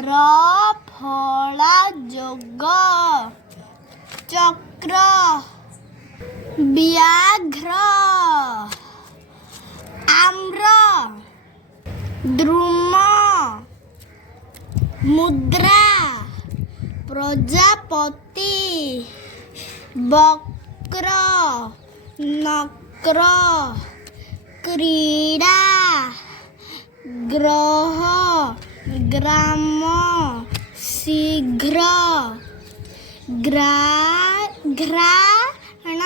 ର ଫଳା ଯୋଗ ଚକ୍ର ବ୍ୟାଘ୍ର ଆମ୍ର ଦ୍ରୁମ ମୁଦ୍ରା ପ୍ରଜାପତି ବକ୍ର ନକ୍ର କ୍ରୀଡ଼ା ଗ୍ରହ ଗ୍ରାମ ଶୀଘ୍ର ଘ୍ରାଣ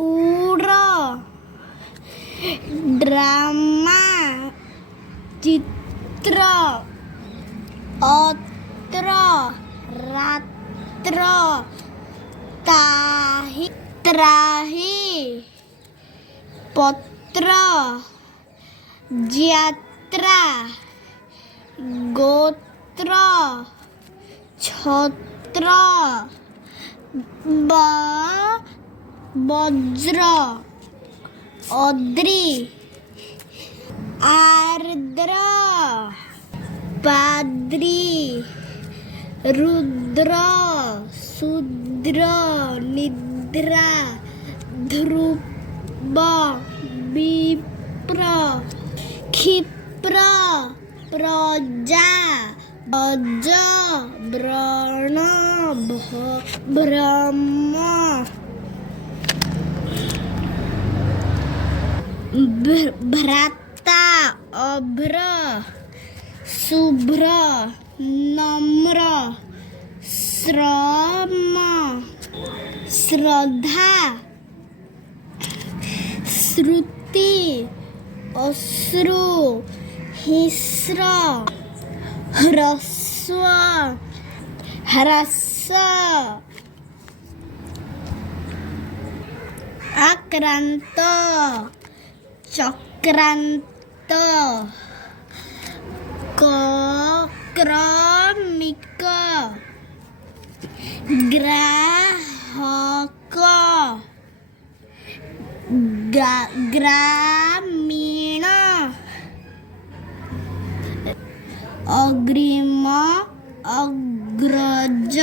ଉଡ଼ ଡ୍ରାମା ଚିତ୍ର ଅତ୍ର ରାତ୍ର ତ୍ରାହି ପତ୍ର ଯାତ୍ରା ଗୋତ୍ର ଛତ୍ର ବଜ୍ର ଅଦ୍ରି ଆର୍ଦ୍ର ପାଦ୍ରୀ ରୁଦ୍ର ଶୂଦ୍ର ନିଦ୍ରା ଧ୍ରୁବ ବିପ୍ର କ୍ଷିପ୍ର ପ୍ରଜା ଅଜ ବ୍ରଣ ବ୍ରହ୍ମ ଭ୍ରାତା ଅଭ୍ର ଶୁଭ୍ର ନମ୍ର ଶ୍ରମ ଶ୍ରଦ୍ଧା ଶ୍ରୁତି ଅଶ୍ରୁ ହିସ୍ର ହ୍ରସ୍ୱ ହ୍ରାସ ଆକ୍ରାନ୍ତ ଚକ୍ରାନ୍ତ କ୍ରମିକ ଗ୍ରାହକ ଗ୍ରାମୀଣ ଅଗ୍ରିମ ଅଗ୍ରଜ